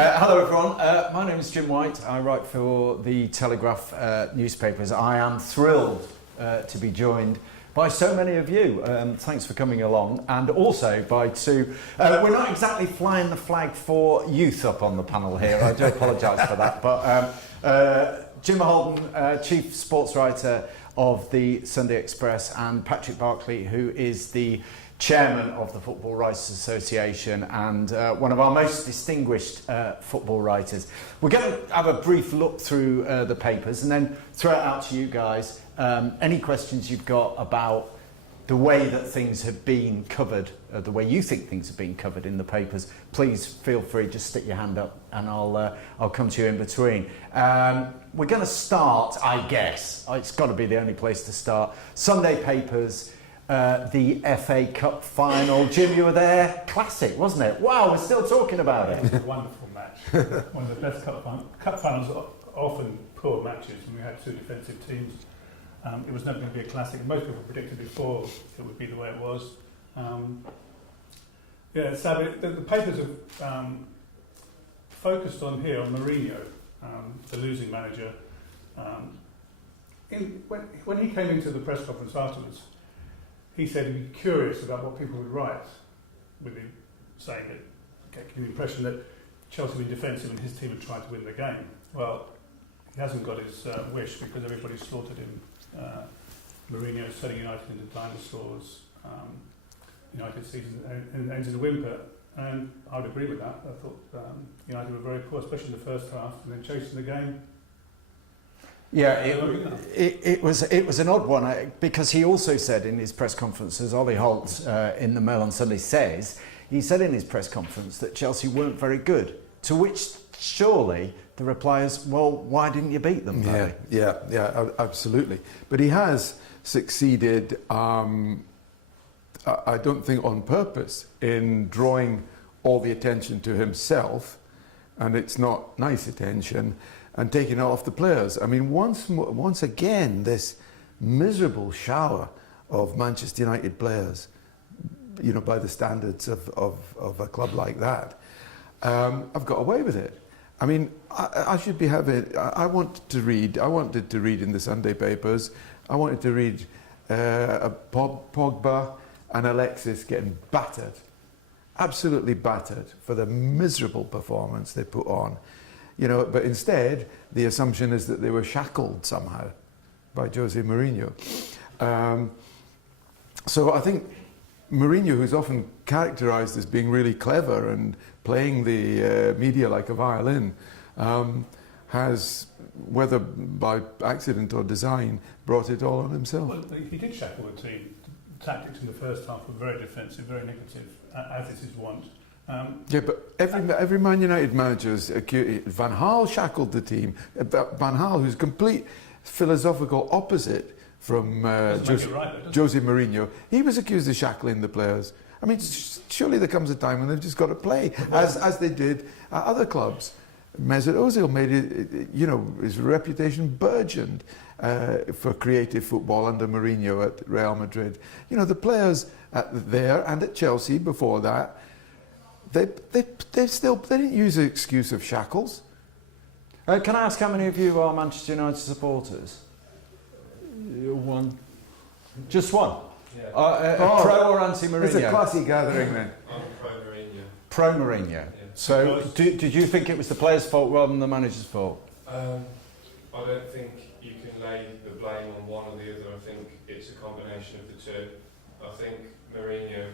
Hello everyone, my name is Jim White. I write for the Telegraph newspapers. I am thrilled to be joined by so many of you. Thanks for coming along, and also by two. We're not exactly flying the flag for youth up on the panel here. I do apologise for that, but Jim Holden, Chief Sports Writer of the Sunday Express, and Paddy Barclay, who is the Chairman of the Football Writers Association and one of our most distinguished football writers. We're going to have a brief look through the papers and then throw it out to you guys. Any questions you've got about the way that things have been covered, the way you think things have been covered in the papers, please feel free, just stick your hand up and I'll come to you in between. We're going to start, I guess, it's got to be the only place to start, Sunday papers. The FA Cup final. Jim, you were there. Classic, wasn't it? Wow, we're still talking about it. It was a wonderful match. One of the best cup finals are often poor matches, and we had two defensive teams. It was never going to be a classic. Most people predicted before it would be the way it was. Sadly, the papers have focused on here on Mourinho, the losing manager. When he came into the press conference afterwards, he said he'd be curious about what people would write, with him saying that, getting the impression that Chelsea were defensive and his team had tried to win the game. Well, he hasn't got his wish because everybody slaughtered him. Mourinho turning United into dinosaurs. United season ends in a whimper, and I would agree with that. I thought United were very poor, especially in the first half, and then chasing the game. Yeah, it was an odd one because he also said in his press conference, as Ollie Holt in the Mail on Sunday says, he said in his press conference that Chelsea weren't very good. To which surely the reply is, well, why didn't you beat them? Yeah, absolutely. But he has succeeded, I don't think on purpose, in drawing all the attention to himself, and it's not nice attention, and taking it off the players. I mean, once again, this miserable shower of Manchester United players, you know, by the standards of a club like that, I've got away with it. I mean, I should be having. I wanted to read in the Sunday papers. I wanted to read Pogba and Alexis getting battered, absolutely battered for the miserable performance they put on. You know, but instead, the assumption is that they were shackled somehow by Jose Mourinho. So I think Mourinho, who's often characterised as being really clever and playing the media like a violin, has, whether by accident or design, brought it all on himself. Well, he did shackle the team. The tactics in the first half were very defensive, very negative, as is his wont. Yeah, but every Man United manager's accused. Van Gaal shackled the team. Van Gaal, who's complete philosophical opposite from Jose Mourinho, he was accused of shackling the players. I mean, surely there comes a time when they've just got to play, as they did at other clubs. Mesut Ozil made it, you know, his reputation burgeoned for creative football under Mourinho at Real Madrid. You know, the players there and at Chelsea before that, they didn't use the excuse of shackles. Can I ask how many of you are Manchester United supporters? One. Just one? Yeah. Pro or anti-Mourinho? It's a classy gathering then. I'm pro-Mourinho. Pro-Mourinho. Yeah. So did you think it was the players' fault rather than the manager's fault? I don't think you can lay the blame on one or the other. I think it's a combination of the two. I think Mourinho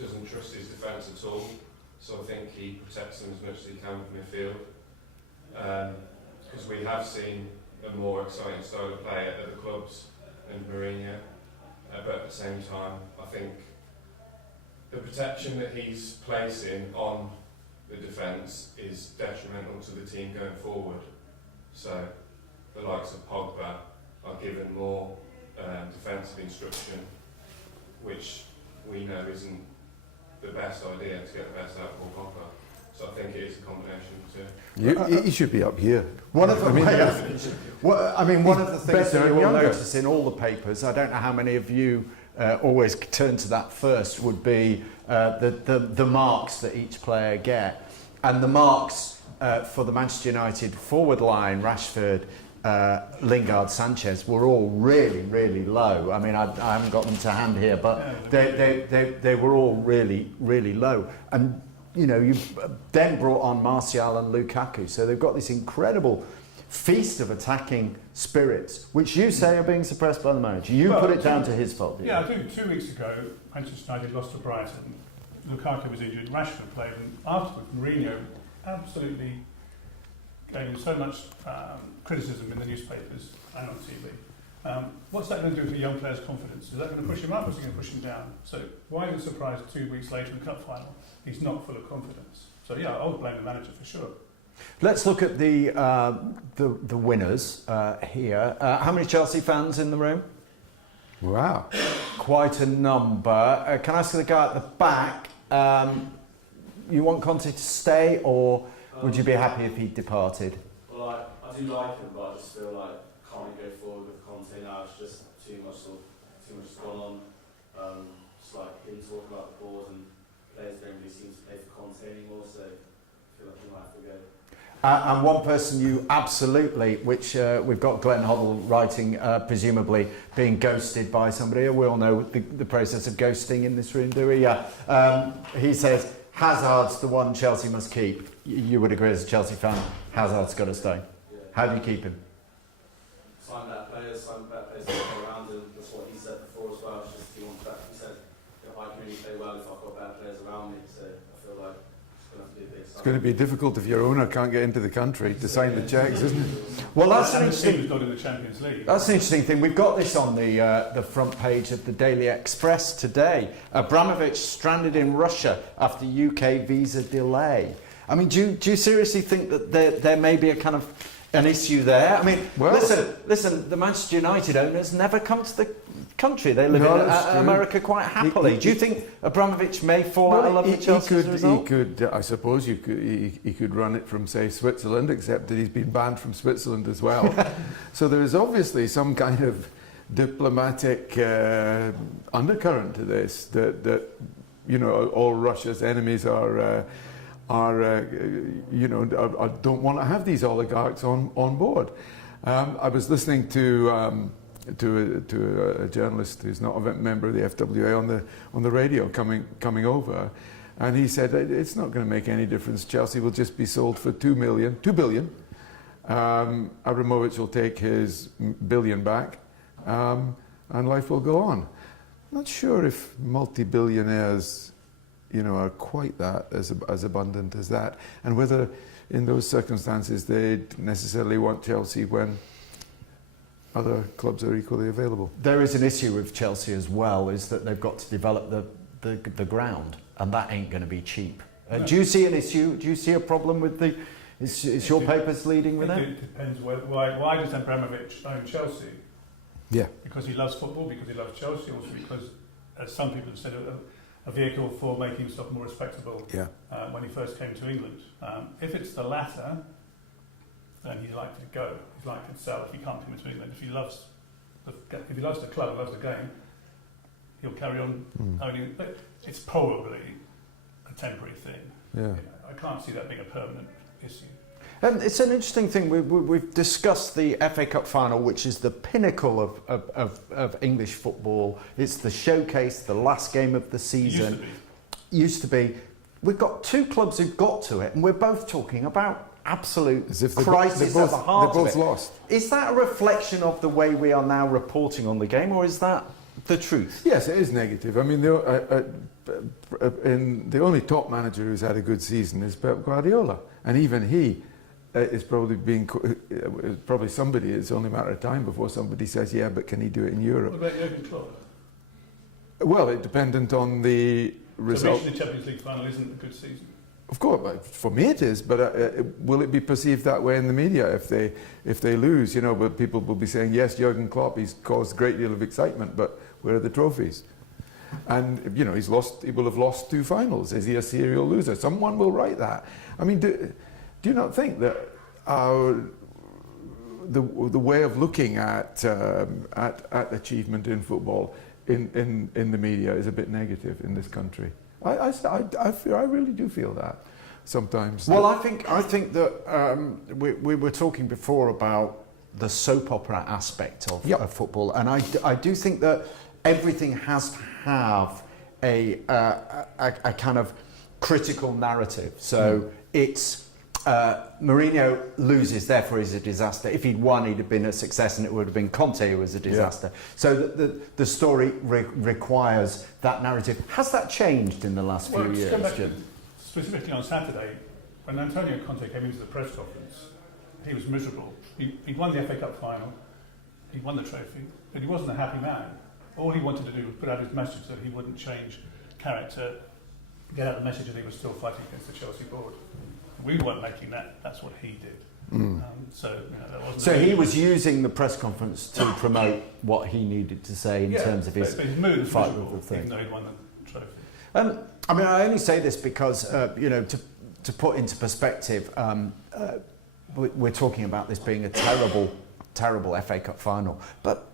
doesn't trust his defence at all, so I think he protects them as much as he can from midfield. Because we have seen a more exciting style of play at other clubs than Mourinho, but at the same time, I think the protection that he's placing on the defence is detrimental to the team going forward. So the likes of Pogba are given more defensive instruction, which we know isn't the best idea to get the best out of Paul Pogba. So I think it is a combination of two. He should be up here. One of the one of the things that you will notice in all the papers, I don't know how many of you always turn to that first, would be the marks that each player get. And the marks for the Manchester United forward line, Rashford, Lingard, Sanchez, were all really, really low. I mean, I haven't got them to hand here, but they were all really, really low. And, you know, you've then brought on Martial and Lukaku, so they've got this incredible feast of attacking spirits, which you say are being suppressed by the manager. You put it down to his fault. Yeah, I think 2 weeks ago, Manchester United lost to Brighton. Lukaku was injured, Rashford played, and afterwards, Mourinho absolutely gave him so much criticism in the newspapers and on TV. What's that going to do to a young player's confidence? Is that going to push him up or is it going to push him down? So why is it surprised 2 weeks later in the cup final he's not full of confidence? So yeah, I would blame the manager for sure. Let's look at the winners here. How many Chelsea fans in the room? Wow. Quite a number. Can I ask the guy at the back, you want Conte to stay, or would you be happy if he departed? Well, I do like him, but I just feel like can't go forward with Conte now. It's just too much has gone on. Just like him talking about the board, and players don't really seem to play for Conte anymore, so I feel like he might have to go. And one person you absolutely, which we've got Glenn Hoddle writing, presumably being ghosted by somebody. We all know the process of ghosting in this room, do we? Yeah. He says, Hazard's the one Chelsea must keep. You would agree as a Chelsea fan, Hazard's got to stay. Yeah. How do you keep him? Sign better players to go around, and that's what he said before as well. It's just he wants that. He said, I can only play well if I've got better players around me, so I feel like it's going to be difficult if your owner can't get into the country to sign the checks, isn't it? Well, that's an interesting. Not in the Champions League. That's an interesting thing. We've got this on the front page of the Daily Express today. Abramovich stranded in Russia after UK visa delay. I mean, do you seriously think that there may be a kind of an issue there? I mean, well, listen. The Manchester United owners never come to the country. They live in America quite happily. Do you think Abramovich may fall out of love with Chelsea as a result? He could. I suppose he could run it from, say, Switzerland, except that he's been banned from Switzerland as well. So there is obviously some kind of diplomatic undercurrent to this. That you know, all Russia's enemies are don't want to have these oligarchs on board. I was listening to a journalist who's not a member of the FWA on the radio coming over, and he said it's not going to make any difference. Chelsea will just be sold for 2 billion. Abramovich will take his billion back, and life will go on. I'm not sure if multi-billionaires, are quite that as abundant as that, and whether in those circumstances they necessarily want Chelsea when other clubs are equally available. There is an issue with Chelsea as well, is that they've got to develop the ground, and that ain't going to be cheap. Do you see an issue? Do you see a problem with the? Is your papers leading with that? It depends. Why does Abramovich own Chelsea? Yeah. Because he loves football, because he loves Chelsea, also because, as some people have said, a vehicle for making himself more respectable. Yeah. When he first came to England. If it's the latter, then he's likely to go. He's likely to sell if he can't come to England. If he loves the club and loves the game, he'll carry on owning it. But it's probably a temporary thing. Yeah. I can't see that being a permanent issue. It's an interesting thing. We've discussed the FA Cup final, which is the pinnacle of English football. It's the showcase, the last game of the season. Used to be. We've got two clubs who've got to it, and we're both talking about absolute crisis at the heart of it. They're both lost. Is that a reflection of the way we are now reporting on the game, or is that the truth? Yes, it is negative. I mean, the only top manager who's had a good season is Pep Guardiola, and even he is probably somebody. It's only a matter of time before somebody says, "Yeah, but can he do it in Europe?" What about Jurgen Klopp? Well, it's dependent on the result. So reaching the Champions League final isn't a good season. Of course, for me it is, but will it be perceived that way in the media if they lose? But people will be saying, yes, Jurgen Klopp, he's caused a great deal of excitement, but where are the trophies? And he will have lost 2 finals. Is he a serial loser? Someone will write that. I mean, do you not think that the way of looking at achievement in football in the media is a bit negative in this country? I really do feel that. sometimes. Well, I think that we were talking before about the soap opera aspect of football, and I do think that everything has to have a kind of critical narrative. So it's Mourinho loses, therefore he's a disaster. If he'd won, he'd have been a success, and it would have been Conte who was a disaster. So the story requires that narrative. Has that changed in the last few years, Jim? Specifically on Saturday, when Antonio Conte came into the press conference, he was miserable. He won the FA Cup final, he won the trophy, but he wasn't a happy man. All he wanted to do was put out his message that he wouldn't change character, get out the message that he was still fighting against the Chelsea board. We weren't making that. That's what he did. That wasn't. So he was using the press conference to promote what he needed to say in terms of his fight with the thing. Even though he'd won the trophy. I mean, I only say this because to put into perspective, we're talking about this being a terrible FA Cup final, but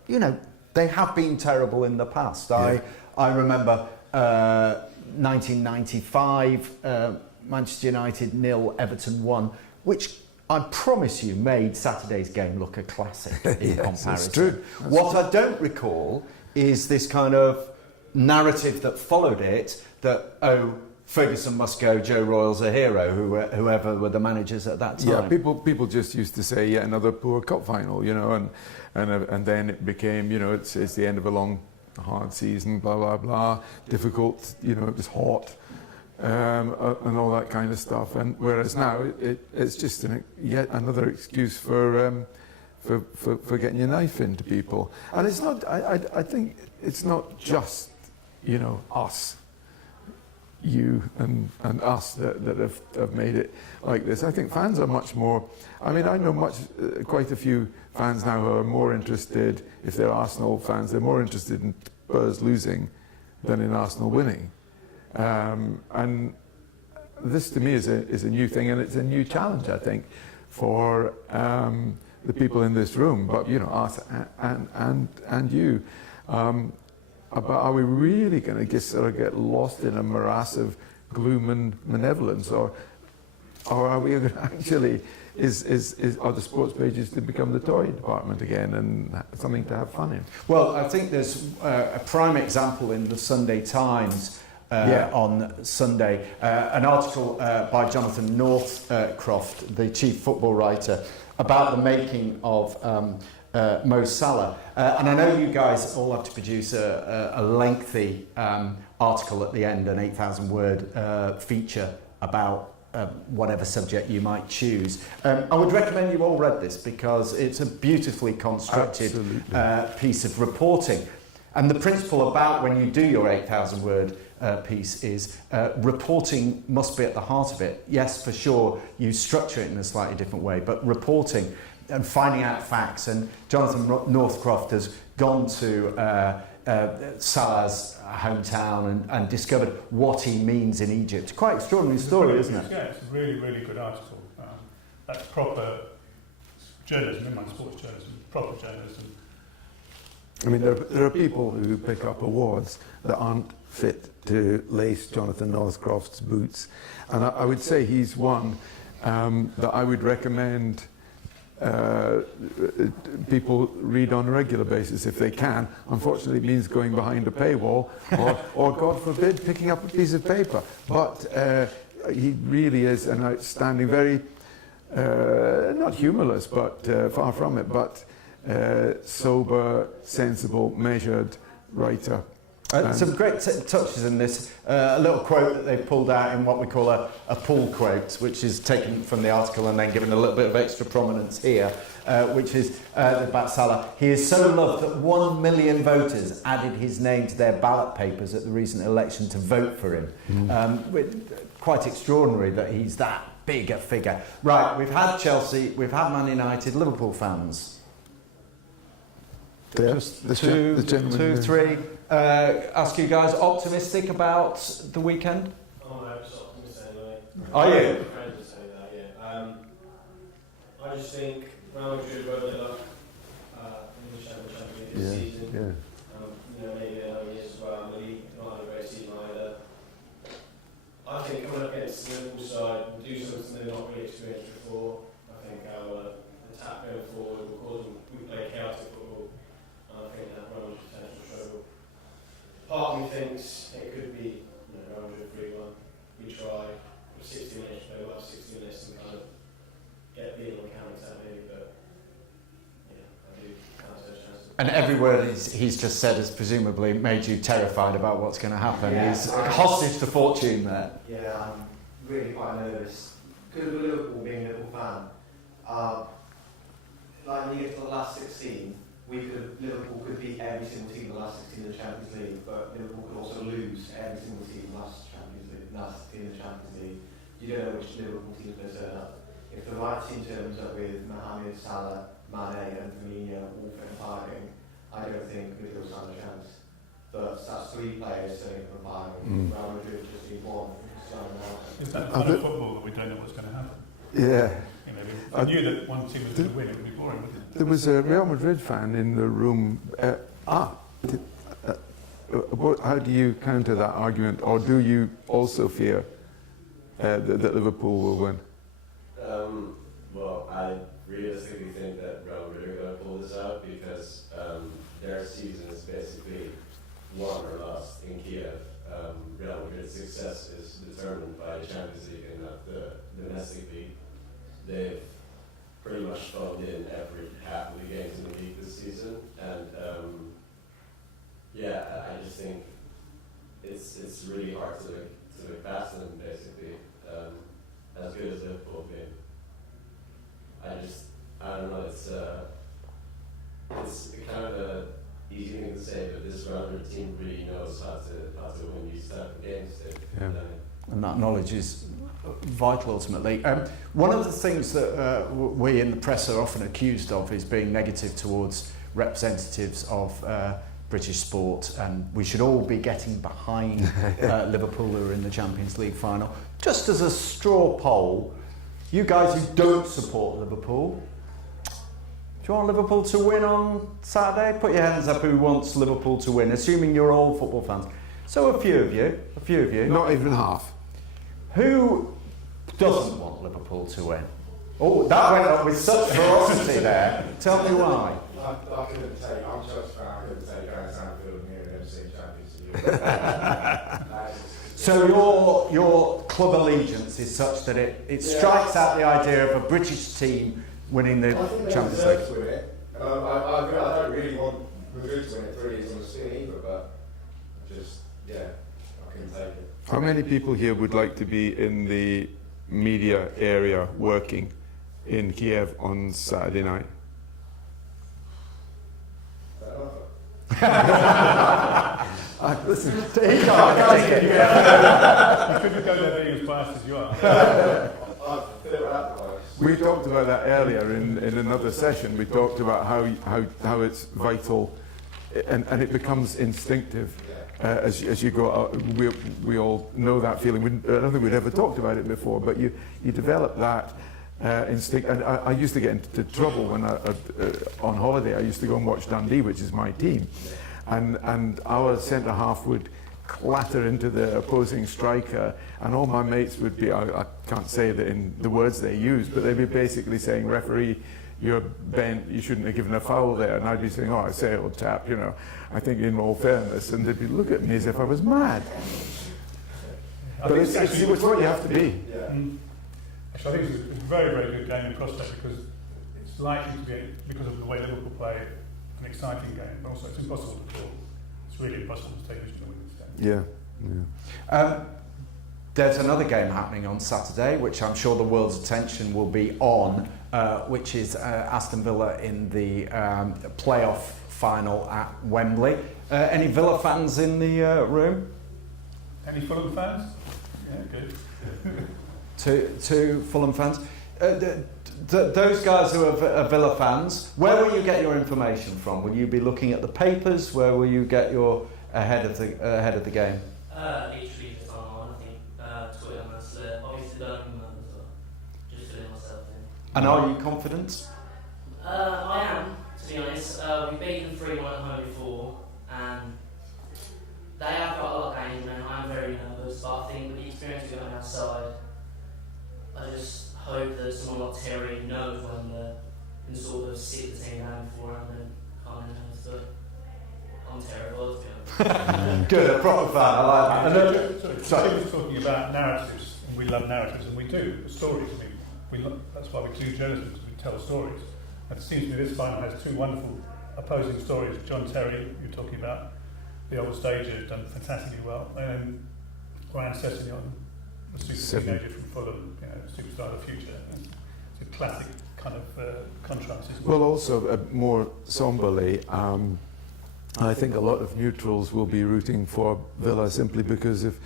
they have been terrible in the past. I remember 1995. Manchester United 0, Everton 1, which I promise you made Saturday's game look a classic in comparison. That's true. What I don't recall is this kind of narrative that followed it, that, Ferguson must go, Joe Royle's a hero, whoever were the managers at that time. Yeah, people just used to say, another poor cup final, and then it became, it's the end of a long, hard season, blah, blah, blah, difficult, it was hot. And all that kind of stuff, and whereas now it's just yet another excuse for getting your knife into people, and it's not. I think it's not just us, you and us that have made it like this. I think fans are much more. I mean, I know quite a few fans now who are more interested, if they're Arsenal fans, they're more interested in Spurs losing than in Arsenal winning. And this to me is a new thing, and it's a new challenge, I think, for the people in this room, but us and you. But are we really going to sort of get lost in a morass of gloom and malevolence, or are we going to actually are the sports pages to become the toy department again and something to have fun in? Well, I think there's a prime example in the Sunday Times. On Sunday, an article by Jonathan Northcroft, the chief football writer, about the making of Mo Salah. And I know you guys all have to produce a lengthy article at the end, an 8,000-word feature about whatever subject you might choose. I would recommend you all read this because it's a beautifully constructed piece of reporting. And the principle about when you do your 8,000-word piece is reporting must be at the heart of it. Yes, for sure, you structure it in a slightly different way, but reporting and finding out facts. And Jonathan Northcroft has gone to Salah's hometown and discovered what he means in Egypt. Quite extraordinary story, isn't it? Yeah, it's a really, really good article. That's proper journalism, in my sports journalism, proper journalism. I mean, there are people who pick up awards that aren't fit to lace Jonathan Northcroft's boots, and I would say he's one that I would recommend people read on a regular basis if they can. Unfortunately, it means going behind a paywall, or God forbid, picking up a piece of paper. But he really is an outstanding, very not humorless, but far from it, but sober, sensible, measured writer. Some great touches in this. A little quote that they pulled out in what we call a pull quote, which is taken from the article and then given a little bit of extra prominence here, which is about Salah. He is so loved that 1 million voters added his name to their ballot papers at the recent election to vote for him. Quite extraordinary that he's that big a figure. Right, we've had Chelsea, we've had Man United, Liverpool fans. Just the gentleman. 2, 3. Ask you guys, optimistic about the weekend? Oh, I'm just optimistic anyway. Are you? My friends would say that, yeah. I just think Real Madrid won't end up in the Champions League this season. Maybe another year as well. Maybe not have a great season either. I think coming up against the Liverpool side, we'll do something they're not really experienced before. I think our attack going forward will cause them, we play chaotic football, and I think that Real Madrid potential trouble. Part of me thinks it could be, Real Madrid 3-1. We try, with 60 minutes, play well 60 minutes and kind of get beat on counter-attack maybe, but I do fancy those chances. And every word he's just said has presumably made you terrified about what's going to happen. Yeah, He's hostage to fortune there. Yeah, I'm really quite nervous. Because of Liverpool, being a Liverpool fan, like when you get to the last 16, Liverpool could beat every single team in the last 16 in the Champions League, but Liverpool could also lose every single team in the last 16 in the Champions League. You don't know which Liverpool team is going to turn up. If the right team turns up with Mohamed, Salah, Mane and Mourinho all fit and firing, I don't think Liverpool stand a chance. But that's 3 players turning up and firing. Real Madrid just need 1. It's that kind of football that we don't know what's going to happen. Yeah. If we knew that one team was going to win, it would be boring, wouldn't it? There was a Real Madrid fan in the room. How do you counter that argument, or do you also fear that Liverpool will win? Well, I realistically think that Real Madrid are going to pull this out because their season is basically won or lost in Kiev. Real Madrid's success is determined by the Champions League and not the domestic league. They've pretty much phoned in every half of the games in the league this season, and I just think it's really hard to look past them. Basically, as good as Liverpool have been. I don't know, it's kind of an easy thing to say, but this Real Madrid team really knows how to win these type of games. And that knowledge is vital ultimately. One of the things that we in the press are often accused of is being negative towards representatives of British sport, and we should all be getting behind Liverpool, who are in the Champions League final. Just as a straw poll, you guys who don't support Liverpool, do you want Liverpool to win on Saturday? Put your hands up who wants Liverpool to win, assuming you're all football fans. So a few of you. Not even half. Who doesn't want Liverpool to win? Oh, that went up with such ferocity there. Tell me why. I couldn't tell you. I'm Chelsea fan. I couldn't tell you guys how I feel here in MC Champions League. So your club allegiance is such that it strikes out the idea of a British team winning the Champions League. I think they deserve to win it. I don't really want Madrid to win it for any reason on the spin either, but I couldn't take it. How many people here would like to be in the media area working in Kiev on Saturday night? Listen, You couldn't go there being as biased as you are. We talked about that earlier in another session. We talked about how it's vital and it becomes instinctive as you go out. We all know that feeling. I don't think we'd ever talked about it before, but you develop that instinct. And I used to get into trouble when on holiday. I used to go and watch Dundee, which is my team, and our centre half would clatter into the opposing striker, and all my mates would be, I can't say that in the words they use, but they'd be basically saying, referee, you're bent, you shouldn't have given a foul there. And I'd be saying, I say it'll tap, I think in all fairness. And they'd be look at me as if I was mad. But it's what you have to be. Yeah. Actually, I think it's a very, very good game in prospect because it's likely to be, because of the way Liverpool play, an exciting game, but also it's impossible to call. It's really impossible to take who's going to win this game. Yeah. There's another game happening on Saturday, which I'm sure the world's attention will be on, which is Aston Villa in the playoff final at Wembley. Any Villa fans in the room? Any Fulham fans? Yeah, good. Two Fulham fans. Those guys who are Villa fans, where will you get your information from? Will you be looking at the papers? Where will you get your ahead of the game? Literally just online, I think. Twitter, obviously Birmingham, so just filling myself in. And are you confident? I am, to be honest. We've beaten 3-1 at home before, and they have got a lot of games, and I'm very nervous, but I think with the experience we're going to Good, a proper fan. I like that. Sorry, Jim was talking about narratives, and we love narratives, and we do. Stories, I mean, that's why we do journalism, because we tell stories. And it seems to me this final has two wonderful opposing stories. John Terry, you're talking about, the old stager, has done fantastically well, and Ryan Sessegnon, the super teenager from Fulham, superstar of the future. It's a classic kind of contrast. Well, also more somberly, I think a lot of neutrals will be rooting for Villa simply because of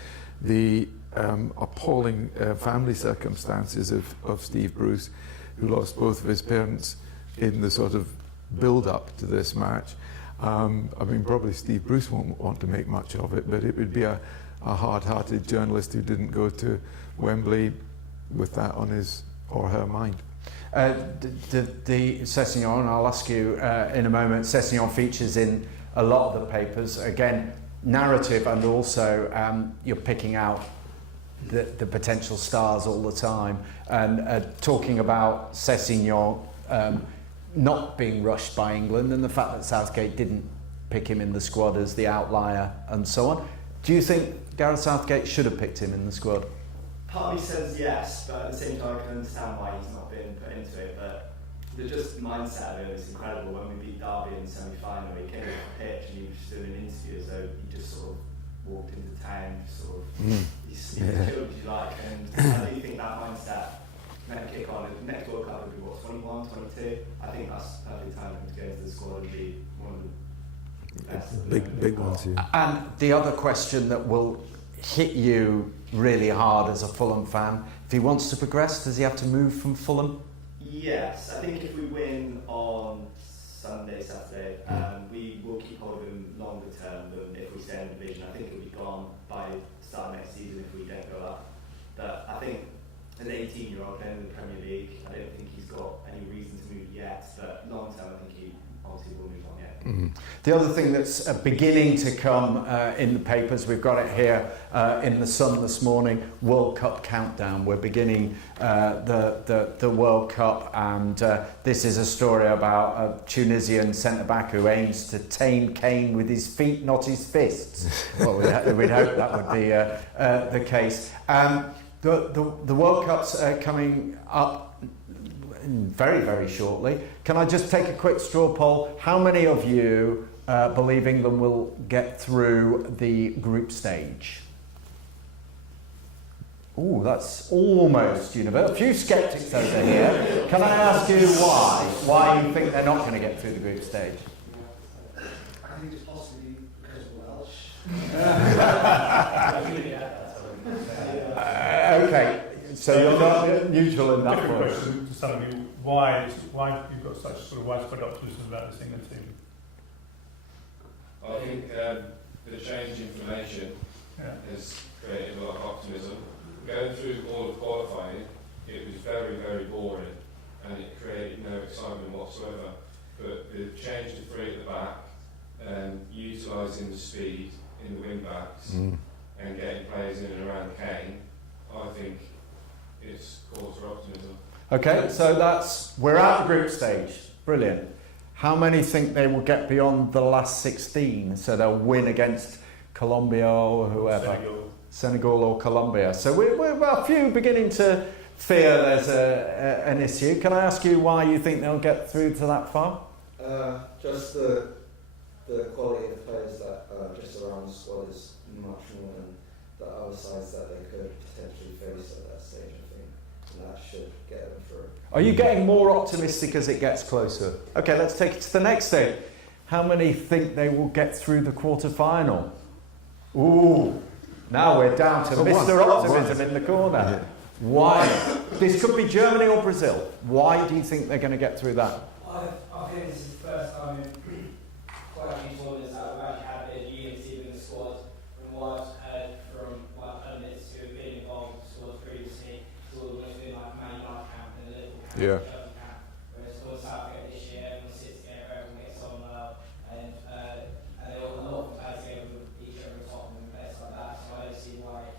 the appalling family circumstances of Steve Bruce, who lost both of his parents in the sort of build-up to this match. I mean, probably Steve Bruce won't want to make much of it, but it would be a hard-hearted journalist who didn't go to Wembley with that on his or her mind. The Sessegnon, I'll ask you in a moment, Sessegnon features in a lot of the papers. Again, narrative, and also you're picking out the potential stars all the time. And talking about Sessegnon not being rushed by England, and the fact that Southgate didn't pick him in the squad as the outlier and so on. Do you think Gareth Southgate should have picked him in the squad? Part of me says yes, but at the same time I can understand why he's not been put into it. But the just mindset of it is incredible. When we beat Derby in the semi-final, he came off the pitch and he was just doing an interview as though he just sort of walked into town, sort of he's chilled, if you like. And I do think that mindset meant to kick on. The next World Cup would be what, 21, 22? I think that's perfect time for him to go into the squad and be one of the best. Big ones, yeah. And the other question that will hit you really hard as a Fulham fan, if he wants to progress, does he have to move from Fulham? Yes, I think if we win on Sunday, Saturday, we will keep hold of him longer term than if we stay in the division. I think he'll be gone by the start of next season if we don't go up. But I think as an 18-year-old playing in the Premier League, I don't think he's got any reason to move yet, but long term I think he obviously will move on yet. The other thing that's beginning to come in the papers, we've got it here in the Sun this morning, World Cup countdown. We're beginning the World Cup, and this is a story about a Tunisian centre-back who aims to tame Kane with his feet, not his fists. Well, we'd hope that would be the case. The World Cup's coming up very, very shortly. Can I just take a quick straw poll? How many of you believe England will get through the group stage? Oh, that's almost universal. A few sceptics over here. Can I ask you why? Why you think they're not going to get through the group stage? I think it's possibly because of Welsh. Okay, so you're not neutral in that Different point. question to some of you, why you've got such sort of widespread optimism about this England team? I think the change in formation has created a lot of optimism. Going through all of qualifying, it was very, very boring and it created no excitement whatsoever. But the change to three at the back, utilising the speed in the wing backs and getting players in and around Kane, I think it's cause for optimism. Okay, so we're at the group stage. Brilliant. How many think they will get beyond the last 16? So they'll win against Colombia or whoever. Senegal or Colombia. So we're a few beginning to fear there's an issue. Can I ask you why you think they'll get through to that far? Just the quality of the players that are just around the squad is much more than the other sides that they could potentially face at that stage, I think. And that should get them through. Are you getting more optimistic as it gets closer? Okay, let's take it to the next stage. How many think they will get through the quarter-final? Ooh, now we're down to Mr. Optimism in the corner. Yeah. Why? This could be Germany or Brazil. Why do you think they're going to get through that? I think this is the first time in quite a few tournaments that we've actually had a bit of unity in the squad. From what I've heard from pundits who have been involved in the squad previously, it's always been like a Man United camp and a Liverpool camp, Yeah. Chelsea camp. Whereas for Southgate this year, everyone sits together, everyone gets on well, and they all a lot of players together with each other at Tottenham and players like that. So I don't see why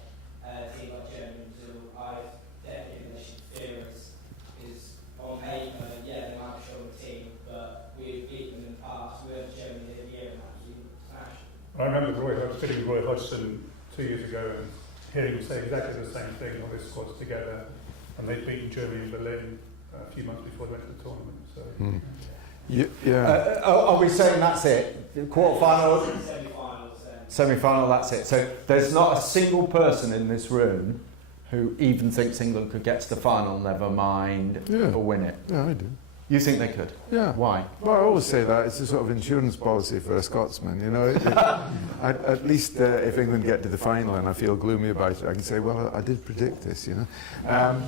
a team like Germany and Brazil, I definitely think they should fear is on paper, yeah, they might be a strong team, but we've beaten them in the past. We went to Germany the other year and absolutely smashed them. I remember I was sitting with Roy Hodgson 2 years ago and hearing him say exactly the same thing, all his squads together, and they'd beaten Germany in Berlin a few months before they went to the tournament. So, Yeah. Are we saying that's it? Quarter-final? Semi-final, that's it. So there's not a single person in this room who even thinks England could get to the final, never mind or win it. Yeah, I do. You think they could? Yeah. Why? Well, I always say that it's a sort of insurance policy for a Scotsman. You know, at least if England get to the final and I feel gloomy about it, I can say, well, I did predict this. You know,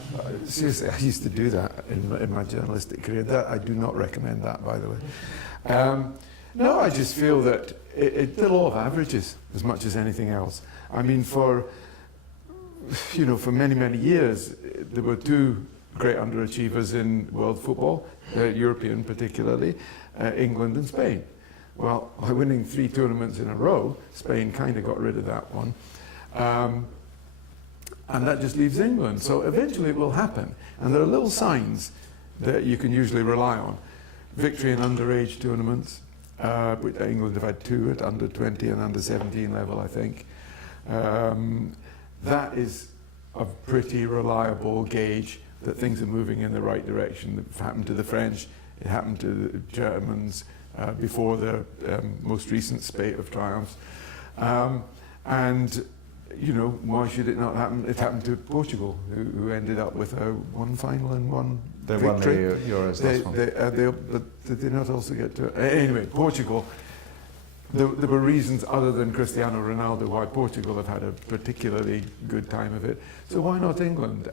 seriously, I used to do that in my journalistic career. I do not recommend that, by the way. No, I just feel that the law of averages as much as anything else. I mean, for many, many years, there were two great underachievers in world football, European particularly, England and Spain. Well, by winning 3 tournaments in a row, Spain kind of got rid of that one. And that just leaves England. So eventually it will happen. And there are little signs that you can usually rely on. Victory in underage tournaments. England have had 2 at under 20 and under 17 level, I think. That is a pretty reliable gauge that things are moving in the right direction. It happened to the French, it happened to the Germans before the most recent spate of triumphs. And, you know, why should it not happen? It happened to Portugal, who ended up with one final and one victory. Won the Euros last one. But did they not also get to... Anyway, Portugal, there were reasons other than Cristiano Ronaldo why Portugal have had a particularly good time of it. So why not England?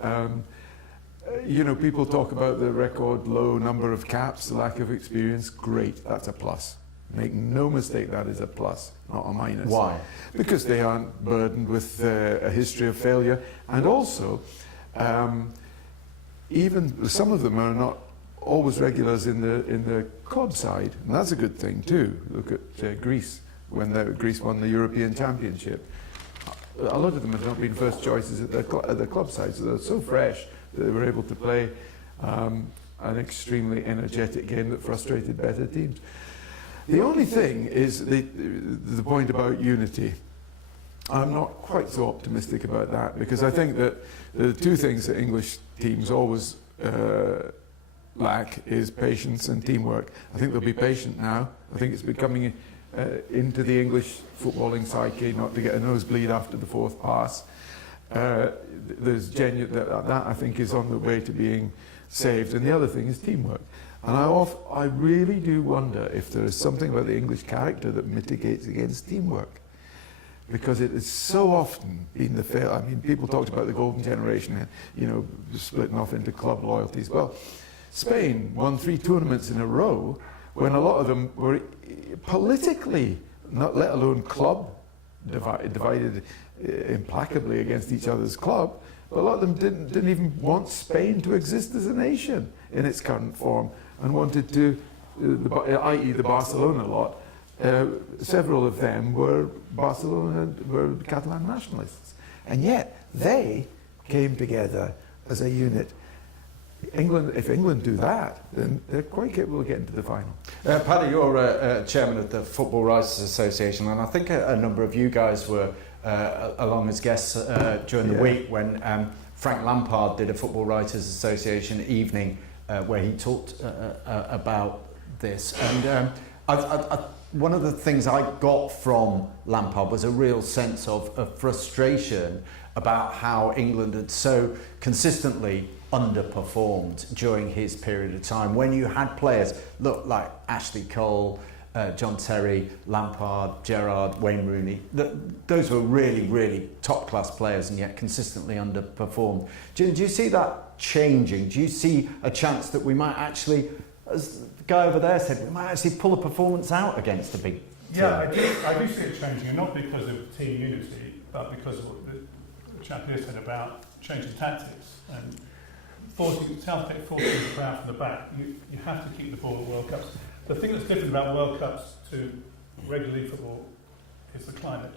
You know, people talk about the record low number of caps, the lack of experience. Great, that's a plus. Make no mistake, that is a plus, not a minus. Why? Because they aren't burdened with a history of failure. And also, even some of them are not always regulars in the club side. And that's a good thing too. Look at Greece, when Greece won the European Championship. A lot of them have not been first choices at the club side, so they're so fresh that they were able to play an extremely energetic game that frustrated better teams. The only thing is the point about unity. I'm not quite so optimistic about that, because I think that the 2 things that English teams always lack is patience and teamwork. I think they'll be patient now. I think it's becoming into the English footballing psyche not to get a nosebleed after the 4th pass. There's that I think is on the way to being saved, and the other thing is teamwork. And I really do wonder if there is something about the English character that mitigates against teamwork, because it has so often been the fail. I mean, people talked about the golden generation, you know, splitting off into club loyalties. Well, Spain won 3 tournaments in a row when a lot of them were politically, not let alone club, divided implacably against each other's club. But a lot of them didn't even want Spain to exist as a nation in its current form, and wanted to, i.e. the Barcelona lot, several of them were Catalan nationalists. And yet they came together as a unit. If England do that, then they're quite capable of getting to the final. Paddy, you're chairman of the Football Writers Association, and I think a number of you guys were along as guests during the week when Frank Lampard did a Football Writers Association evening where he talked about this. And one of the things I got from Lampard was a real sense of frustration about how England had so consistently underperformed during his period of time, when you had players look like Ashley Cole, John Terry, Lampard, Gerrard, Wayne Rooney. Those were really, really top-class players, and yet consistently underperformed. Do you see that changing? Do you see a chance that we might actually, as the guy over there said, we might actually pull a performance out against a big team? Yeah, I do see it changing, and not because of team unity, but because of what the chap here said about changing tactics and forcing Southgate forcing the crowd from the back. You have to keep the ball at World Cups. The thing that's different about World Cups to regular league football is the climate.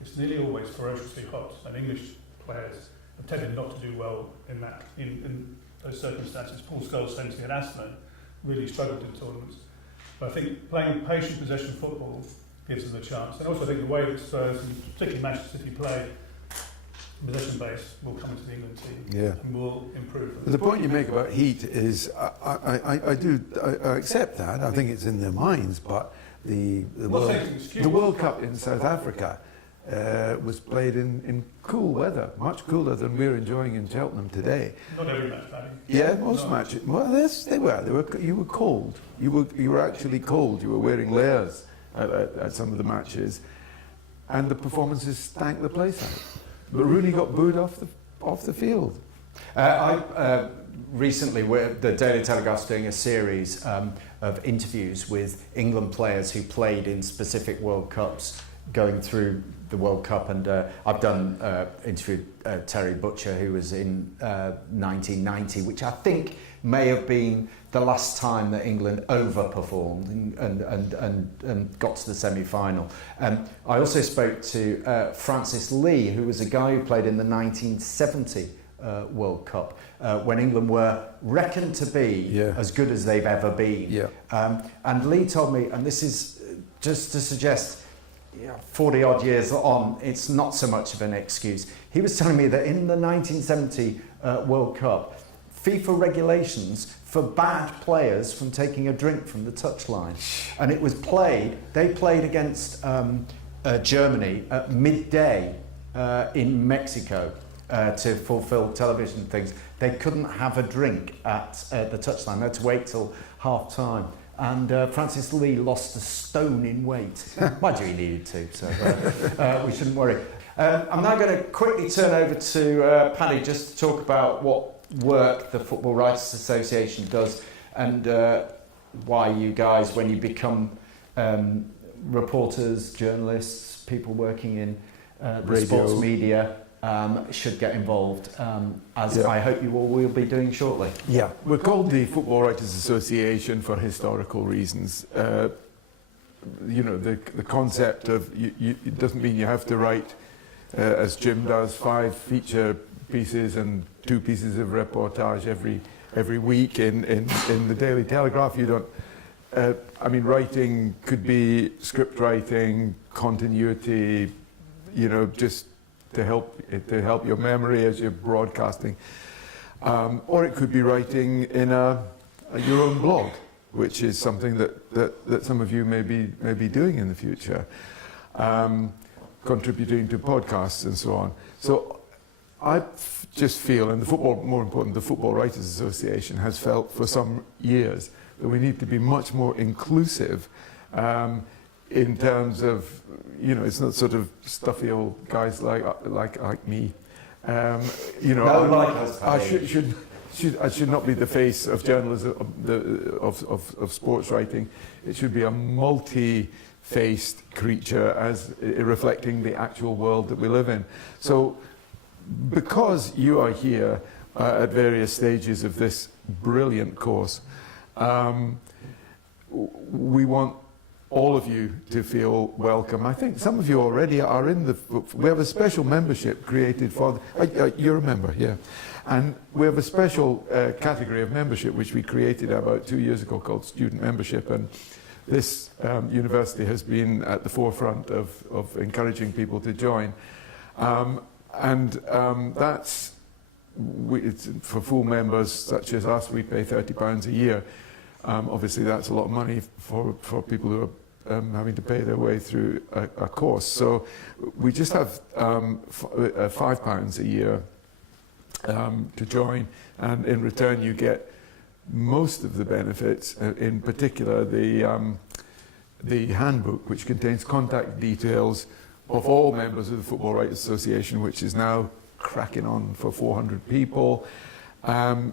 It's nearly always ferociously hot, and English players have tended not to do well in those circumstances. Paul Scholes, since he had asthma, really struggled in tournaments. But I think playing patient possession football gives them a chance. And also I think the way that Spurs, and particularly Manchester City, play possession base will come into the England team and will improve them. The point you make about heat is, I accept that. I think it's in their minds, but the World Cup in South Africa was played in cool weather, much cooler than we're enjoying in Cheltenham today. Not every match, Paddy. Yeah, most matches. Well, yes, they were. You were cold. You were actually cold. You were wearing layers at some of the matches, and the performances stank the place out. But Rooney got booed off the field. Recently, the Daily Telegraph's doing a series of interviews with England players who played in specific World Cups going through the World Cup, and I've done interviewed Terry Butcher, who was in 1990, which I think may have been the last time that England overperformed and got to the semi-final. I also spoke to Francis Lee, who was a guy who played in the 1970 World Cup, when England were reckoned to be as good as they've ever been. And Lee told me, and this is just to suggest 40 odd years on, it's not so much of an excuse. He was telling me that in the 1970 World Cup, FIFA regulations forbade players from taking a drink from the touchline. And it was they played against Germany at midday in Mexico to fulfill television things. They couldn't have a drink at the touchline. They had to wait till half time. And Francis Lee lost a stone in weight. Mind you, he needed to, so we shouldn't worry. I'm now going to quickly turn over to Paddy just to talk about what work the Football Writers Association does, and why you guys, when you become reporters, journalists, people working in the sports media, should get involved, as I hope you all will be doing shortly. Yeah, we're called the Football Writers Association for historical reasons. You know, the concept of it doesn't mean you have to write, as Jim does, 5 feature pieces and 2 pieces of reportage every week in the Daily Telegraph. You don't. I mean, writing could be script writing, continuity. You know, just to help your memory as you're broadcasting, or it could be writing in your own blog, which is something that some of you may be doing in the future, contributing to podcasts and so on. So I just feel, and more important, the Football Writers Association has felt for some years that we need to be much more inclusive. In terms of, you know, it's not sort of stuffy old guys like me. You know, I should not be the face of journalism of sports writing. It should be a multi-faced creature, as reflecting the actual world that we live in. So, because you are here at various stages of this brilliant course, we want all of you to feel welcome. I think some of you already are in the... We have a special membership created for... you're a member, yeah. And we have a special category of membership which we created about 2 years ago called student membership, and this university has been at the forefront of encouraging people to join. That's... it's for full members such as us, we pay £30 a year. Obviously that's a lot of money for people who are having to pay their way through a course. So we just have £5 a year to join, and in return you get most of the benefits, in particular the handbook, which contains contact details of all members of the Football Writers Association, which is now cracking on for 400 people.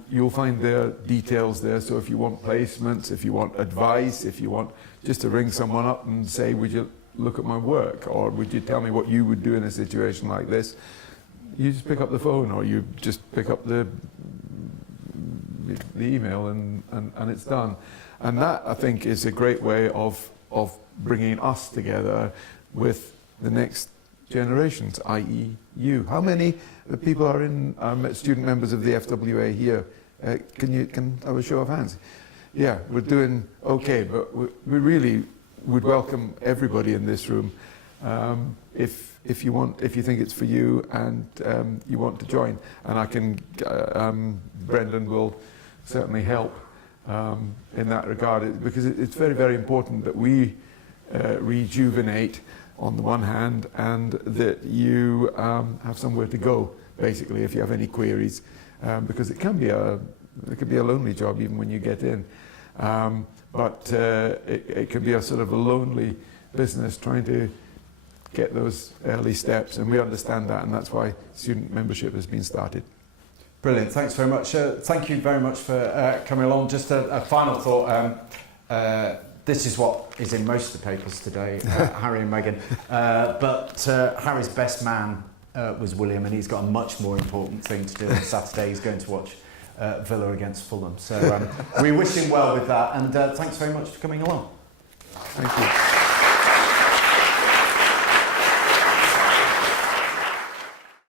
You'll find their details there, so if you want placements, if you want advice, if you want just to ring someone up and say, would you look at my work, or would you tell me what you would do in a situation like this, you just pick up the phone, or you just pick up the email and it's done. And that, I think, is a great way of bringing us together with the next generations, i.e. you. How many people are in student members of the FWA here? Can I have a show of hands? Yeah, we're doing okay, but we really would welcome everybody in this room if you think it's for you and you want to join. And I can, Brendan will certainly help in that regard, because it's very, very important that we rejuvenate on the one hand, and that you have somewhere to go, basically, if you have any queries, because it can be a lonely job even when you get in, but it can be a sort of a lonely business trying to get those early steps, and we understand that, and that's why student membership has been started. Brilliant, thanks very much. Thank you very much for coming along. Just a final thought. This is what is in most of the papers today, Harry and Meghan. But Harry's best man was William, and he's got a much more important thing to do on Saturday. He's going to watch Villa against Fulham. So we wish him well with that, and thanks very much for coming along. Thank you.